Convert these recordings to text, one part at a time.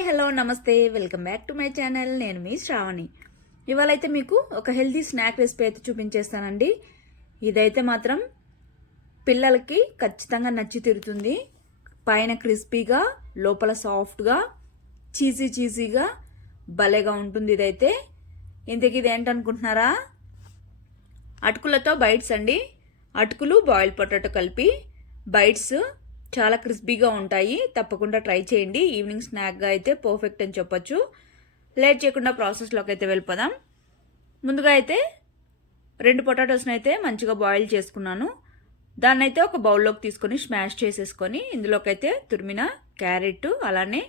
Hi hello నమస్తే welcome back to my channel. నేను మీ శ్రావణి. ఇవాళ అయితే మీకు ఒక హెల్తీ స్నాక్ రెసిపీ అయితే చూపించేస్తానండి. ఇదైతే మాత్రం పిల్లలకి ఖచ్చితంగా నచ్చి తీరుతుంది. పైన క్రిస్పీగా లోపల సాఫ్ట్గా చీజీగా భలేగా ఉంటుంది. ఇదైతే ఇంతకీ ఇది ఏంటనుకుంటున్నారా? అటుకులతో బైట్స్ అండి. అటుకులు బాయిల్ పొటాటో కలిపి బైట్స్ చాలా క్రిస్పీగా ఉంటాయి. తప్పకుండా ట్రై చేయండి. ఈవినింగ్ స్నాక్గా అయితే పర్ఫెక్ట్ అని చెప్పొచ్చు. లేట్ చేయకుండా ప్రాసెస్లోకి అయితే వెళ్ళిపోదాం. ముందుగా అయితే 2 పొటాటోస్ని అయితే మంచిగా బాయిల్ చేసుకున్నాను. దాన్ని అయితే ఒక బౌల్లోకి తీసుకొని స్మాష్ చేసేసుకొని ఇందులోకి అయితే తురిమిన క్యారెట్, అలానే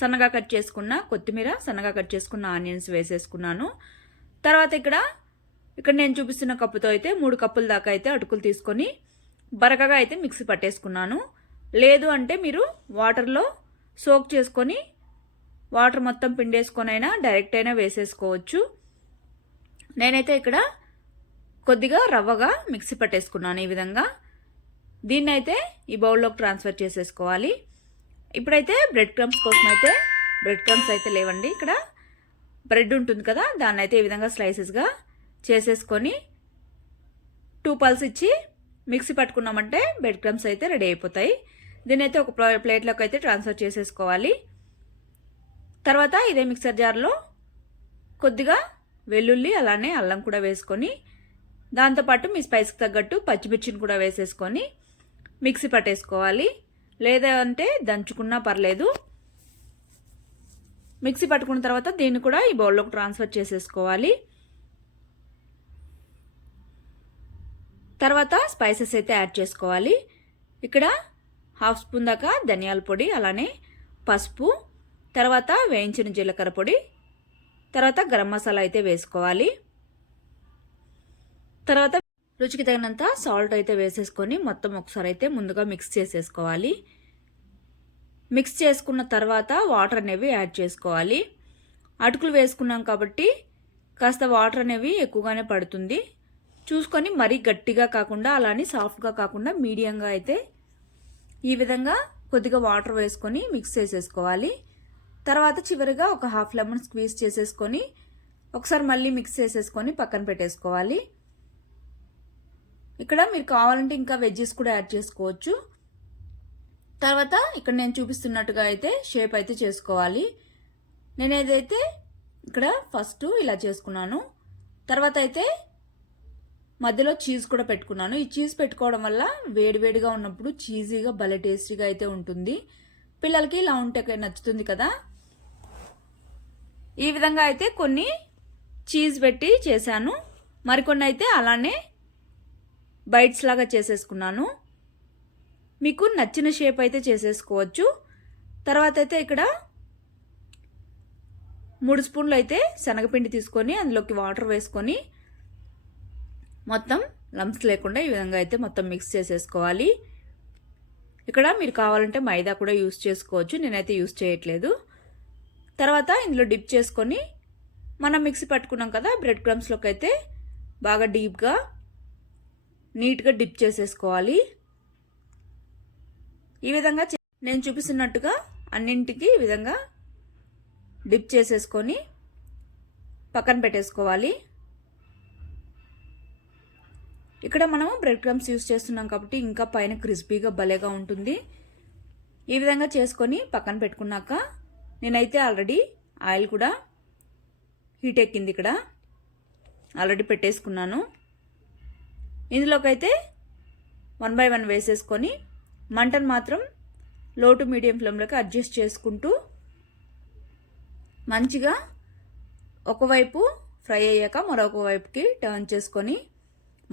సన్నగా కట్ చేసుకున్న కొత్తిమీర, సన్నగా కట్ చేసుకున్న ఆనియన్స్ వేసేసుకున్నాను. తర్వాత ఇక్కడ నేను చూపిస్తున్న కప్పుతో అయితే 3 కప్పుల దాకా అయితే అటుకులు తీసుకొని బరకగా అయితే మిక్సీ పట్టేసుకున్నాను. లేదు అంటే మీరు వాటర్లో సోక్ చేసుకొని వాటర్ మొత్తం పిండేసుకొని అయినా డైరెక్ట్ అయినా వేసేసుకోవచ్చు. నేనైతే ఇక్కడ కొద్దిగా రవ్వగా మిక్సీ పట్టేసుకున్నాను. ఈ విధంగా దీన్ని అయితే ఈ బౌల్లోకి ట్రాన్స్ఫర్ చేసేసుకోవాలి. ఇప్పుడైతే బ్రెడ్ క్రమ్స్ కోసం అయితే బ్రెడ్ క్రమ్స్ అయితే లేవండి. ఇక్కడ బ్రెడ్ ఉంటుంది కదా, దాన్ని అయితే ఈ విధంగా స్లైసెస్గా చేసేసుకొని 2 పల్స్ ఇచ్చి మిక్సీ పట్టుకున్నామంటే బ్రెడ్ క్రమ్స్ అయితే రెడీ అయిపోతాయి. దీన్ని అయితే ఒక ప్లేట్లోకి అయితే ట్రాన్స్ఫర్ చేసేసుకోవాలి. తర్వాత ఇదే మిక్సర్ జార్లో కొద్దిగా వెల్లుల్లి, అలానే అల్లం కూడా వేసుకొని దాంతోపాటు మీ స్పైస్కి తగ్గట్టు పచ్చిమిర్చిని కూడా వేసేసుకొని మిక్సీ పట్టేసుకోవాలి. లేదా అంటే దంచుకున్నా పర్లేదు. మిక్సీ పట్టుకున్న తర్వాత దీన్ని కూడా ఈ బౌల్లోకి ట్రాన్స్ఫర్ చేసేసుకోవాలి. తర్వాత స్పైసెస్ అయితే యాడ్ చేసుకోవాలి. ఇక్కడ 1/2 స్పూన్ దాకా ధనియాల పొడి, అలానే పసుపు, తర్వాత వేయించిన జీలకర్ర పొడి, తర్వాత గరం మసాలా అయితే వేసుకోవాలి. తర్వాత రుచికి తగినంత సాల్ట్ అయితే వేసేసుకొని మొత్తం ఒకసారి అయితే ముందుగా మిక్స్ చేసేసుకోవాలి. మిక్స్ చేసుకున్న తర్వాత వాటర్ అనేవి యాడ్ చేసుకోవాలి. అటుకులు వేసుకున్నాం కాబట్టి కాస్త వాటర్ అనేవి ఎక్కువగానే పడుతుంది. చూసుకొని మరీ గట్టిగా కాకుండా అలానే సాఫ్ట్గా కాకుండా మీడియంగా అయితే ఈ విధంగా కొద్దిగా వాటర్ వేసుకొని మిక్స్ చేసేసుకోవాలి. తర్వాత చివరిగా ఒక 1/2 లెమన్ స్క్వీజ్ చేసేసుకొని ఒకసారి మళ్ళీ మిక్స్ చేసేసుకొని పక్కన పెట్టేసుకోవాలి. ఇక్కడ మీరు కావాలంటే ఇంకా వెజ్జెస్ కూడా యాడ్ చేసుకోవచ్చు. తర్వాత ఇక్కడ నేను చూపిస్తున్నట్టుగా అయితే షేప్ అయితే చేసుకోవాలి. నేను ఏదైతే ఇక్కడ ఫస్ట్ ఇలా చేసుకున్నాను. తర్వాత అయితే మధ్యలో చీజ్ కూడా పెట్టుకున్నాను. ఈ చీజ్ పెట్టుకోవడం వల్ల వేడివేడిగా ఉన్నప్పుడు చీజీగా భలే టేస్టీగా అయితే ఉంటుంది. పిల్లలకి ఇలా ఉంటే నచ్చుతుంది కదా. ఈ విధంగా అయితే కొన్ని చీజ్ పెట్టి చేశాను. మరికొన్ని అయితే అలానే బైట్స్ లాగా చేసేసుకున్నాను. మీకు నచ్చిన షేప్ అయితే చేసేసుకోవచ్చు. తర్వాత అయితే ఇక్కడ 3 స్పూన్లు అయితే శనగపిండి తీసుకొని అందులోకి వాటర్ వేసుకొని మొత్తం లంప్స్ లేకుండా ఈ విధంగా అయితే మొత్తం మిక్స్ చేసేసుకోవాలి. ఇక్కడ మీరు కావాలంటే మైదా కూడా యూస్ చేసుకోవచ్చు. నేనైతే యూస్ చేయట్లేదు. తర్వాత ఇందులో డిప్ చేసుకొని మనం మిక్సీ పట్టుకున్నాం కదా బ్రెడ్ క్రమ్స్లోకి అయితే బాగా డీప్గా నీట్గా డిప్ చేసేసుకోవాలి. ఈ విధంగా నేను చూపిస్తున్నట్టుగా అన్నింటికి ఈ విధంగా డిప్ చేసేసుకొని పక్కన పెట్టేసుకోవాలి. ఇక్కడ మనము బ్రెడ్ క్రమ్స్ యూస్ చేస్తున్నాం కాబట్టి ఇంకా పైన క్రిస్పీగా భలేగా ఉంటుంది. ఈ విధంగా చేసుకొని పక్కన పెట్టుకున్నాక నేనైతే ఆల్రెడీ ఆయిల్ కూడా హీట్ ఎక్కింది. ఇక్కడ ఆల్రెడీ పెట్టేసుకున్నాను. ఇందులోకైతే 1 బై 1 వేసేసుకొని మంటను మాత్రం లో టు మీడియం ఫ్లేమ్లోకి అడ్జస్ట్ చేసుకుంటూ మంచిగా ఒకవైపు ఫ్రై అయ్యాక మరొక వైపుకి టర్న్ చేసుకొని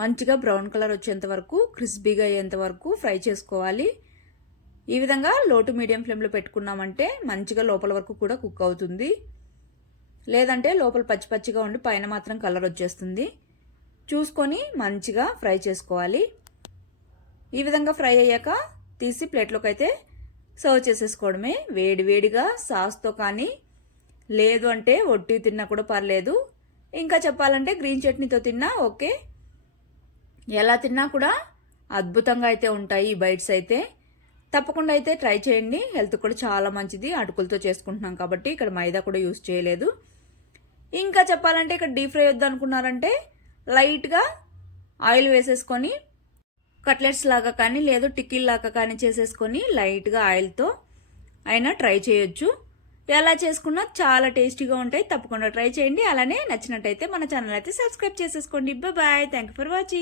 మంచిగా బ్రౌన్ కలర్ వచ్చేంత వరకు క్రిస్పీగా అయ్యేంత వరకు ఫ్రై చేసుకోవాలి. ఈ విధంగా లో టు మీడియం ఫ్లేమ్లో పెట్టుకున్నామంటే మంచిగా లోపల వరకు కూడా కుక్ అవుతుంది. లేదంటే లోపల పచ్చి పచ్చిగా ఉండి పైన మాత్రం కలర్ వచ్చేస్తుంది. చూసుకొని మంచిగా ఫ్రై చేసుకోవాలి. ఈ విధంగా ఫ్రై అయ్యాక తీసి ప్లేట్లోకి అయితే సర్వ్ చేసేసుకోవడమే. వేడివేడిగా సాస్తో కానీ లేదు అంటే ఒట్టి తిన్నా కూడా పర్లేదు. ఇంకా చెప్పాలంటే గ్రీన్ చట్నీతో తిన్నా ఓకే. ఎలా తిన్నా కూడా అద్భుతంగా అయితే ఉంటాయి ఈ బైట్స్ అయితే. తప్పకుండా అయితే ట్రై చేయండి. హెల్త్ కూడా చాలా మంచిది. అటుకులతో చేసుకుంటున్నాం కాబట్టి ఇక్కడ మైదా కూడా యూస్ చేయలేదు. ఇంకా చెప్పాలంటే ఇక్కడ డీప్ ఫ్రై వద్దనుకున్నారంటే లైట్గా ఆయిల్ వేసేసుకొని కట్లెట్స్ లాగా కానీ లేదు టిక్కీల్ లాగా కానీ చేసేసుకొని లైట్గా ఆయిల్తో అయినా ట్రై చేయొచ్చు. ఎలా చేసుకున్నా చాలా టేస్టీగా ఉంటాయి. తప్పకుండా ట్రై చేయండి. అలానే నచ్చినట్టయితే మన ఛానల్ అయితే సబ్స్క్రైబ్ చేసేసుకోండి. Bye. Thank you for watching.